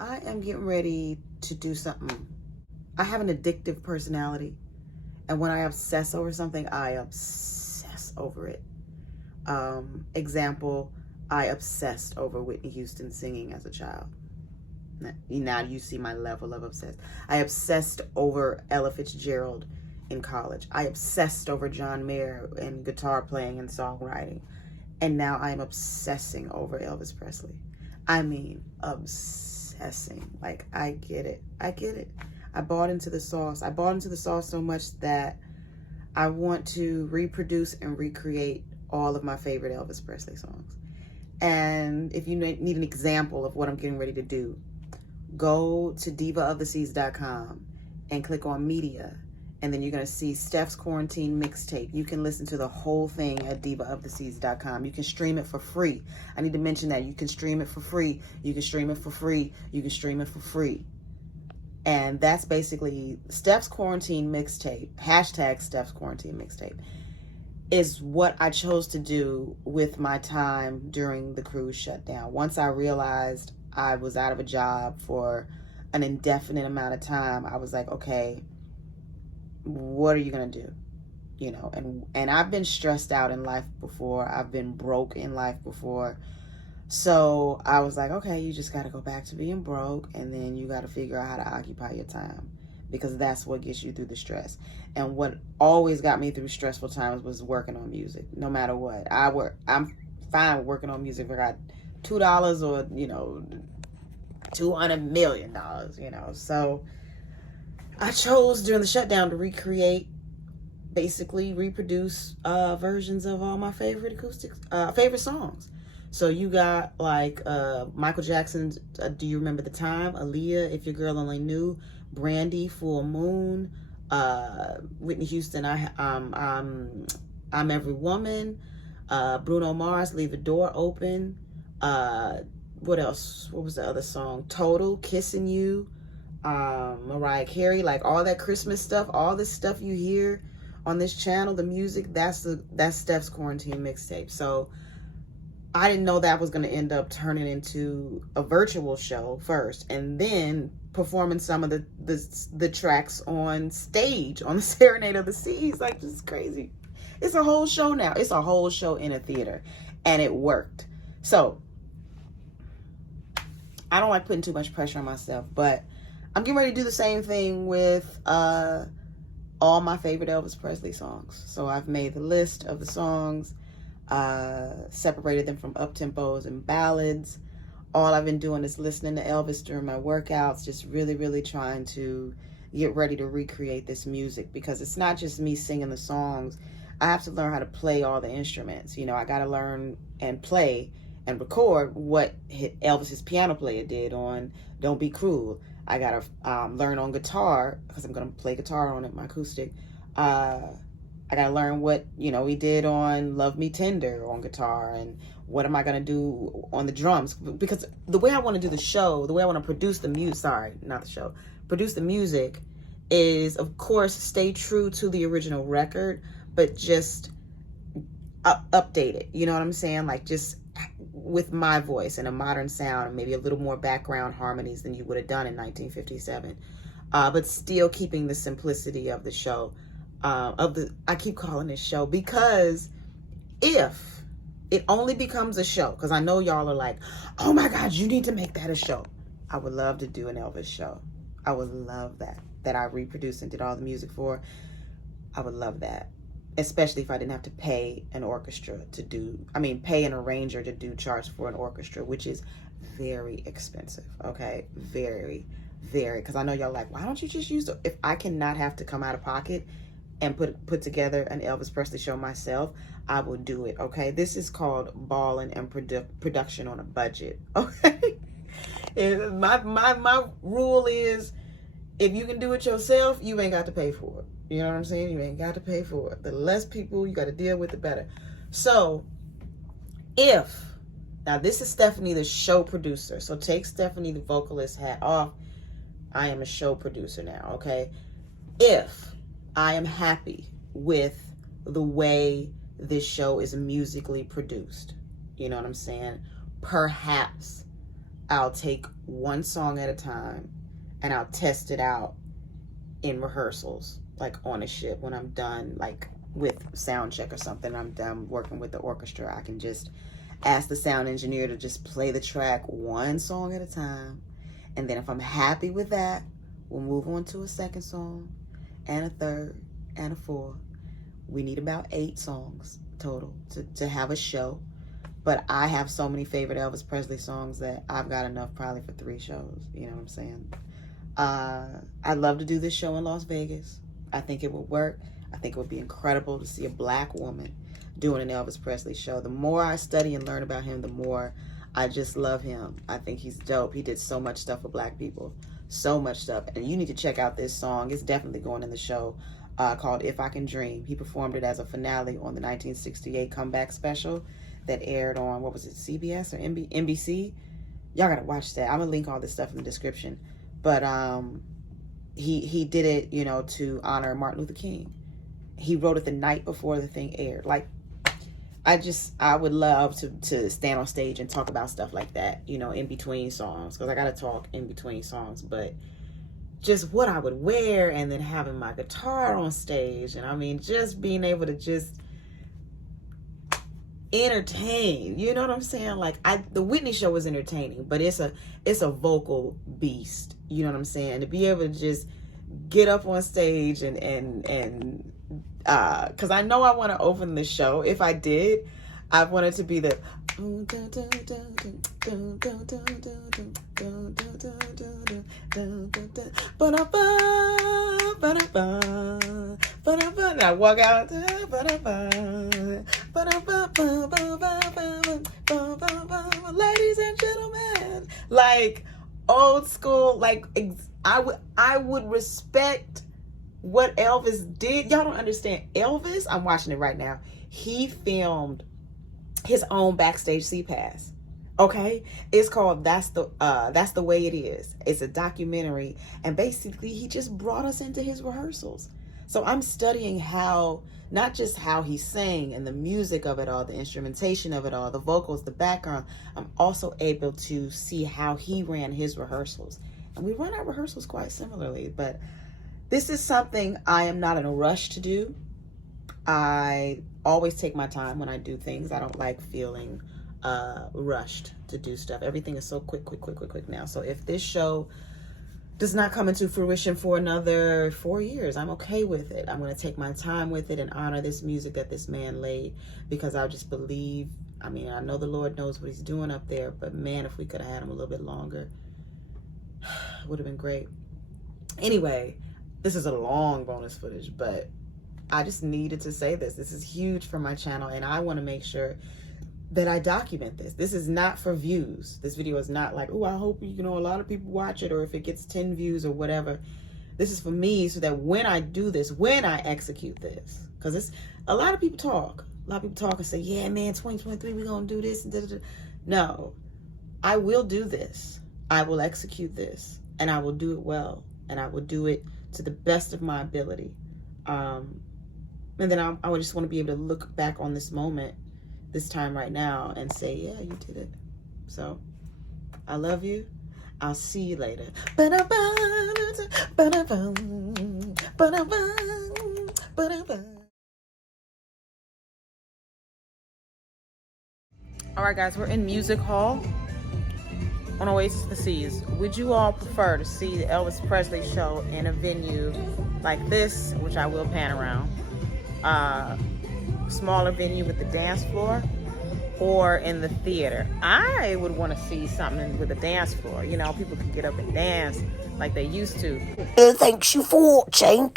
I am getting ready to do something. I have an addictive personality. And when I obsess over something, I obsess over it. Example, I obsessed over Whitney Houston singing as a child. Now you see my level of obsessed. I obsessed over Ella Fitzgerald in college. I obsessed over John Mayer and guitar playing and songwriting. And now I am obsessing over Elvis Presley. I mean, obsessing. Like, I get it. I get it. I bought into the sauce. I bought into the sauce so much that I want to reproduce and recreate all of my favorite Elvis Presley songs. And if you need an example of what I'm getting ready to do, go to divaoftheseas.com and click on media. And then you're going to see Steph's Quarantine Mixtape. You can listen to the whole thing at divaoftheseas.com. You can stream it for free. I need to mention that. You can stream it for free. You can stream it for free. You can stream it for free. And that's basically Steph's Quarantine Mixtape. Hashtag Steph's Quarantine Mixtape is what I chose to do with my time during the cruise shutdown. Once I realized I was out of a job for an indefinite amount of time, I was like, okay, what are you gonna do? You know, and I've been stressed out in life before. I've been broke in life before. So I was like, okay, you just gotta go back to being broke, and then you gotta figure out how to occupy your time, because that's what gets you through the stress. And what always got me through stressful times was working on music. No matter what, I'm fine working on music if I got $2 or, you know, $200 million, you know. So I chose during the shutdown to recreate, basically reproduce versions of all my favorite favorite songs. So you got like Michael Jackson's Do You Remember the Time? Aaliyah, If Your Girl Only Knew, Brandy, Full Moon, Whitney Houston, I'm Every Woman, Bruno Mars, Leave the Door Open. What else? What was the other song? Total, Kissing You. Mariah Carey, like all that Christmas stuff, all this stuff you hear on this channel, the music, that's Steph's Quarantine Mixtape. So I didn't know that was going to end up turning into a virtual show first, and then performing some of the tracks on stage on the Serenade of the Seas. Like, this is crazy. It's a whole show now. It's a whole show in a theater, and it worked. So I don't like putting too much pressure on myself, but I'm getting ready to do the same thing with all my favorite Elvis Presley songs. So I've made the list of the songs, separated them from up-tempos and ballads. All I've been doing is listening to Elvis during my workouts, just really, really trying to get ready to recreate this music, because it's not just me singing the songs. I have to learn how to play all the instruments. You know, I got to learn and play and record what Elvis's piano player did on Don't Be Cruel. I got to learn on guitar, because I'm going to play guitar on it, my acoustic. I got to learn what, you know, he did on Love Me Tender on guitar, and what am I going to do on the drums? Because the way I want to do the show, the way I want to produce the music, produce the music is, of course, stay true to the original record, but just update it. You know what I'm saying? Like, just with my voice and a modern sound, and maybe a little more background harmonies than you would have done in 1957, but still keeping the simplicity of the show. I keep calling it show because if it only becomes a show, because I know y'all are like, oh my God, you need to make that a show. I would love to do an Elvis show. I would love that I reproduced and did all the music for. I would love that, especially if I didn't have to pay an orchestra to do, pay an arranger to do charge for an orchestra, which is very expensive, okay? Very, very, because I know y'all like, why don't you just use, if I cannot have to come out of pocket and put together an Elvis Presley show myself, I will do it, okay? This is called balling and production on a budget, okay? And my rule is, if you can do it yourself, you ain't got to pay for it. You know what I'm saying? You ain't got to pay for it. The less people you got to deal with, the better. So, now this is Stephanie, the show producer. So take Stephanie, the vocalist, hat off. I am a show producer now, okay? If I am happy with the way this show is musically produced, you know what I'm saying? Perhaps I'll take one song at a time and I'll test it out in rehearsals, like on a ship. When I'm done, like with sound check or something, I'm done working with the orchestra, I can just ask the sound engineer to just play the track one song at a time. And then if I'm happy with that, we'll move on to a second song and a third and a fourth. We need about 8 songs total to have a show. But I have so many favorite Elvis Presley songs that I've got enough probably for 3 shows. You know what I'm saying? I'd love to do this show in Las Vegas. I think it would work. I think it would be incredible to see a black woman doing an Elvis Presley show. The more I study and learn about him, the more I just love him. I think he's dope. He did so much stuff for black people. So much stuff. And you need to check out this song. It's definitely going in the show, called If I Can Dream. He performed it as a finale on the 1968 comeback special that aired on, what was it, CBS or NBC? Y'all gotta watch that. I'm gonna link all this stuff in the description. But he did it, you know, to honor Martin Luther King. He wrote it the night before the thing aired. Like, I would love to stand on stage and talk about stuff like that, you know, in between songs, because I gotta talk in between songs. But just what I would wear, and then having my guitar on stage, and I mean, just being able to just entertain, you know what I'm saying? Like, the Whitney show was entertaining, but it's a vocal beast, you know what I'm saying? To be able to just get up on stage and because I know I want to open the show. If I did, I wanted to be the and I walk out, ladies and gentlemen, like old school. Like, I would respect what Elvis did. Y'all don't understand. Elvis, I'm watching it right now. He filmed his own backstage CPAS. Okay, it's called That's the Way It Is. It's a documentary, and basically he just brought us into his rehearsals. So I'm studying how, not just how he sang and the music of it all, the instrumentation of it all, the vocals, the background. I'm also able to see how he ran his rehearsals, and we run our rehearsals quite similarly. But this is something I am not in a rush to do. I always take my time when I do things. I don't like feeling rushed to do stuff. Everything is so quick now. So if this show does not come into fruition for another 4 years, I'm okay with it. I'm going to take my time with it and honor this music that this man laid, because I just believe, I mean, I know the Lord knows what he's doing up there, but man, if we could have had him a little bit longer, it would have been great. Anyway, this is a long bonus footage, but I just needed to say this. This is huge for my channel, and I want to make sure that I document this. This is not for views. This video is not like, oh, I hope, you know, a lot of people watch it, or if it gets 10 views or whatever. This is for me, so that when I do this, when I execute this, because it's a lot of people talk. A lot of people talk and say, yeah, man, 2023, we're going to do this. And da, da, da. No, I will do this. I will execute this, and I will do it well, and I will do it to the best of my ability. And then I would just want to be able to look back on this moment, this time right now, and say, yeah, you did it. So I love you. I'll see you later. All right, guys, we're in Music Hall on Oasis of the Seas. Would you all prefer to see the Elvis Presley show in a venue like this, which I will pan around, smaller venue with the dance floor, or in the theater? I would want to see something with a dance floor. You know, people can get up and dance like they used to. Thanks you for watching.